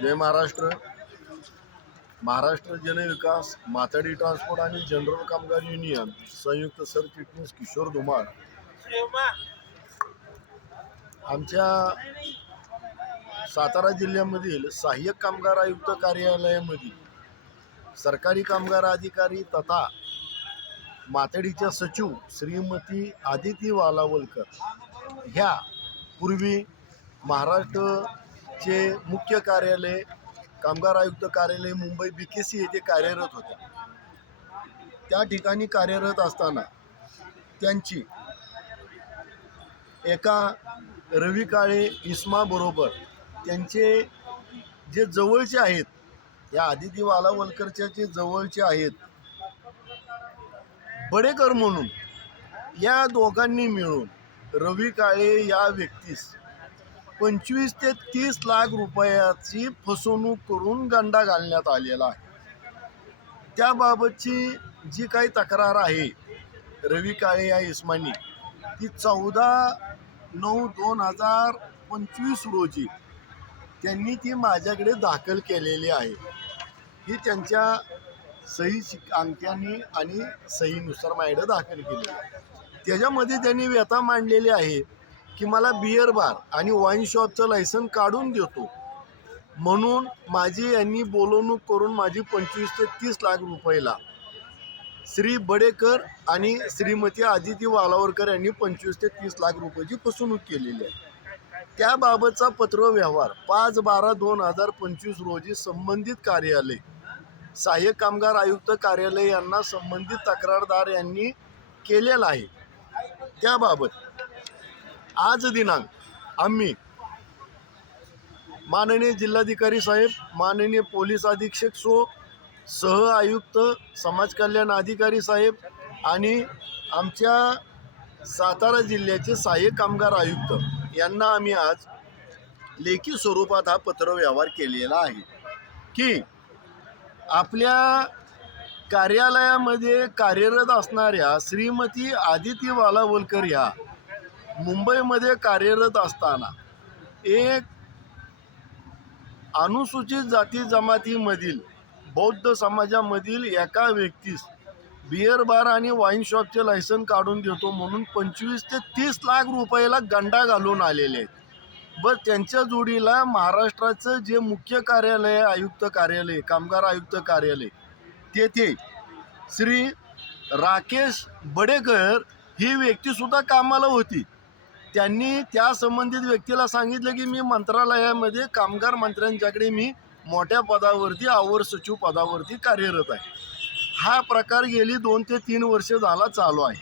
जय महाराष्ट्र. महाराष्ट्र जनविकास, माथाडी transport आणि general कामगार union संयुक्त सरचिटणीस किशोर धुमाळ आमच्या सातारा जिल्ह्यामधील सहाय्यक कामगार आयुक्त कार्यालयामध्ये सरकारी कामगार अधिकारी तथा माथाडीच्या सचिव श्रीमती आदिती वालावलकर ह्या पूर्वी महाराष्ट्रचे मुख्य कार्यालय कामगार आयुक्त कार्यालय मुंबई BKC येथे कार्यरत होत्या. त्या ठिकाणी कार्यरत असताना त्यांची एका रवी काळे इसमाबरोबर त्यांचे जे जवळचे आहेत, या आदिती वालावलकरच्या जे जवळचे आहेत बडेकर म्हणून, या दोघांनी मिळून रवी काळे या व्यक्तीस 25 ते 30 लाख रुपयाची फसवणूक करून गंडा घालण्यात आलेला आहे. त्याबाबतची जी काही तक्रार आहे रवी काळे या इस्मानी, ती 14/9/2025 रोजी त्यांनी ती माझ्याकडे दाखल केलेली आहे. ही त्यांच्या सही अंगठ्यानी आणि सहीनुसार माझ्याकडे दाखल केलेली आहे. त्याच्यामध्ये त्यांनी व्यथा मांडलेली आहे की मला बिअर बार आणि वाईन शॉपचं लायसन काढून देतो म्हणून माझी यांनी बोलवणूक करून माझी 25 ते 30 लाख रुपयाला श्री बडेकर आणि श्रीमती आदिती वालावलकर यांनी 25 ते 30 लाख रुपयाची फसवणूक केलेली आहे. त्याबाबतचा पत्रव्यवहार 5/12/2025 रोजी संबंधित कार्यालय सहाय्यक कामगार आयुक्त कार्यालय यांना संबंधित तक्रारदार यांनी केलेला आहे. त्याबाबत आज दिनांक आम्ही माननीय जिल्हाधिकारी साहेब, माननीय पोलीस अधीक्षक सह आयुक्त, समाज कल्याण अधिकारी साहेब आणि आमच्या सातारा जिल्ह्याचे सहाय्यक कामगार आयुक्त यांना आम्ही आज लेखी स्वरूपात हा पत्रव्यवहार केलेला आहे की आपल्या कार्यालयामध्ये कार्यरत असणाऱ्या श्रीमती आदिती वालावलकर ह्या मुंबईमध्ये कार्यरत असताना एक अनुसूचित जाती जमातीमधील बौद्ध समाजामधील एका व्यक्तीस बिअर बार आणि वाईन शॉपचे लायसन काढून देतो म्हणून 25 ते 30 लाख रुपयाला गंडा घालून आलेले आहेत. बरं, त्यांच्या जोडीला महाराष्ट्राचं जे मुख्य कार्यालय आयुक्त कार्यालय कामगार आयुक्त कार्यालय तेथे श्री राकेश बडेकर ही व्यक्तीसुद्धा कामाला होती. त्यांनी त्या संबंधित व्यक्तीला सांगितलं की मी मंत्रालयामध्ये कामगार मंत्र्यांच्याकडे मी मोठ्या पदावरती अवर सचिव पदावरती कार्यरत आहे. हा प्रकार गेली 2 ते 3 वर्ष झाला चालू आहे.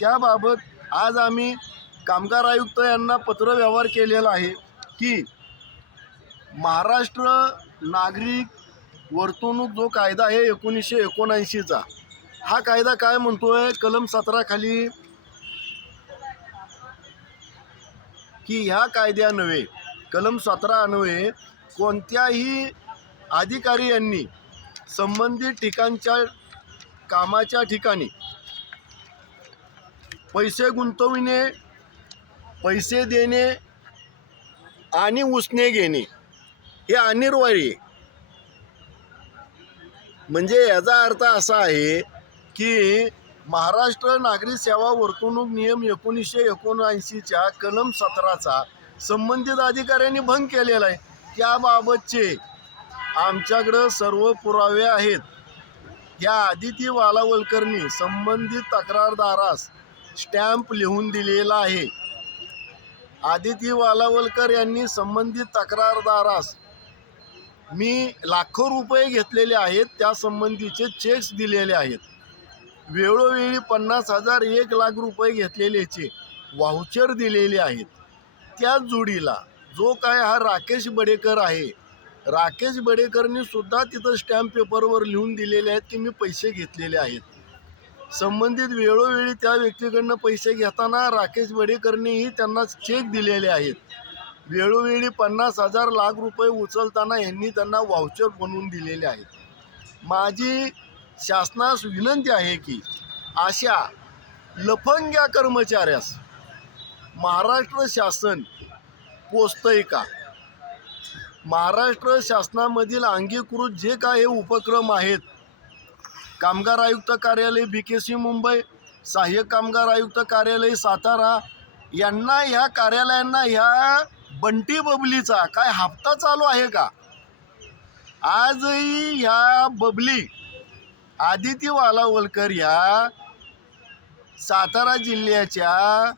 त्याबाबत आज आम्ही कामगार आयुक्त यांना पत्रव्यवहार केलेला आहे की महाराष्ट्र नागरिक वर्तणूक जो कायदा आहे 1979चा, हा कायदा काय म्हणतोय कलम 17 खाली की ह्या कायद्यान्वये कलम 17 अन्वये कोणत्याही अधिकारी यांनी संबंधित ठिकाणच्या कामाच्या ठिकाणी पैसे गुंतविणे, पैसे देणे आणि उसने घेणे हे अनिवार्य आहे. म्हणजे याचा अर्थ असा आहे की महाराष्ट्र नागरी सेवा वर्तणूक नियम 1979च्या कलम 17चा संबंधित अधिकाऱ्यांनी भंग केलेला आहे. त्याबाबतचे आमच्याकडं सर्व पुरावे आहेत. या आदिती वालावलकरनी संबंधित तक्रारदारास स्टॅम्प लिहून दिलेला आहे. आदिती वालावलकर यांनी संबंधित तक्रारदारास मी लाखो रुपये घेतलेले आहेत त्या संबंधीचे चेक्स दिलेले आहेत. वेळोवेळी 50,000 1 लाख रुपये घेतलेलेचे व्हाउचर दिलेले आहेत. त्याच जोडीला जो काय हा राकेश बडेकर आहे, राकेश बडेकरनी सुद्धा तिथं स्टॅम्प पेपरवर लिहून दिलेले आहेत की मी पैसे घेतलेले आहेत. संबंधित वेळोवेळी त्या व्यक्तीकडनं पैसे घेताना राकेश बडेकरनीही त्यांना चेक दिलेले आहेत. वेळोवेळी 50,000 लाख रुपये उचलताना यांनी त्यांना व्हाउचर बनवून दिलेले आहेत. माझी शासनास विनंती आहे की अशा लफंग्या कर्मचाऱ्यास महाराष्ट्र शासन पोचतंय का? महाराष्ट्र शासनामधील अंगीकृत जे काही उपक्रम आहेत, कामगार आयुक्त कार्यालय BKC मुंबई, सहाय्यक कामगार आयुक्त कार्यालय सातारा, यांना ह्या कार्यालयांना ह्या बंटी बबलीचा काय हप्ता चालू आहे का? आजही ह्या बबली आदिती वालावलकर या सातारा जिल्ह्याच्या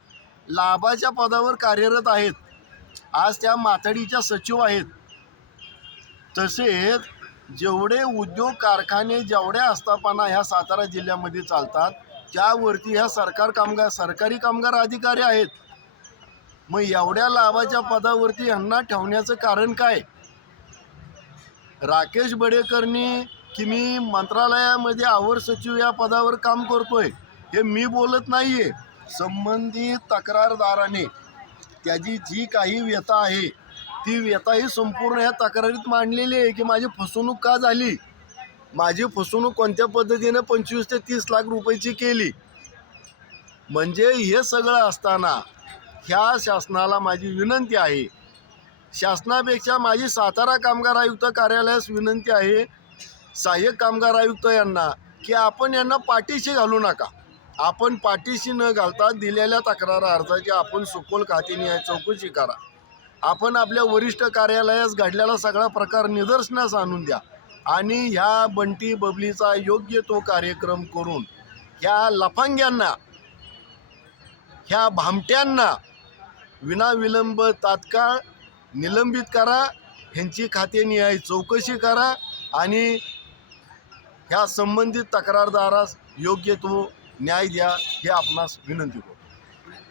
लाभाच्या पदावर कार्यरत आहेत. आज त्या माथाडीच्या सचिव आहेत. तसेच जेवढे उद्योग कारखाने जेवढ्या आस्थापना ह्या सातारा जिल्ह्यामध्ये चालतात त्यावरती ह्या सरकारी कामगार अधिकारी आहेत. मग एवढ्या लाभाच्या पदावरती यांना ठेवण्याचं कारण काय? राकेश बडेकरनी की मी मंत्रालयामध्ये आवर सचिव या पदावर काम करतोय हे मी बोलत नाहीये. संबंधित तक्रारदाराने त्याची जी काही व्यथा आहे ती व्यथा ही संपूर्ण या तक्रारीत मांडलेली आहे की माझी फसवणूक का झाली, माझी फसवणूक कोणत्या पद्धतीने 25 ते 30 लाख रुपयाची केली. म्हणजे हे सगळं असताना ह्या शासनाला माझी विनंती आहे, शासनापेक्षा माझी सातारा कामगार आयुक्त कार्यालयास विनंती आहे, सहाय्यक कामगार आयुक्त यांना, की आपण यांना पाठीशी घालू नका. आपण पाठीशी न घालता दिलेल्या तक्रार अर्जाची आपण सखोल खात्याने चौकशी करा. आपण आपल्या वरिष्ठ कार्यालयास घडलेला सगळा प्रकार निदर्शनास आणून द्या आणि ह्या बंटी बबलीचा योग्य तो कार्यक्रम करून ह्या लफंग्यांना, ह्या भामट्यांना विनाविलंब तात्काळ निलंबित करा. ह्यांची खातेनिहाय चौकशी करा आणि ह्या संबंधित तक्रारदारास योग्य तो न्याय द्या, हे आपणास विनंती करतो.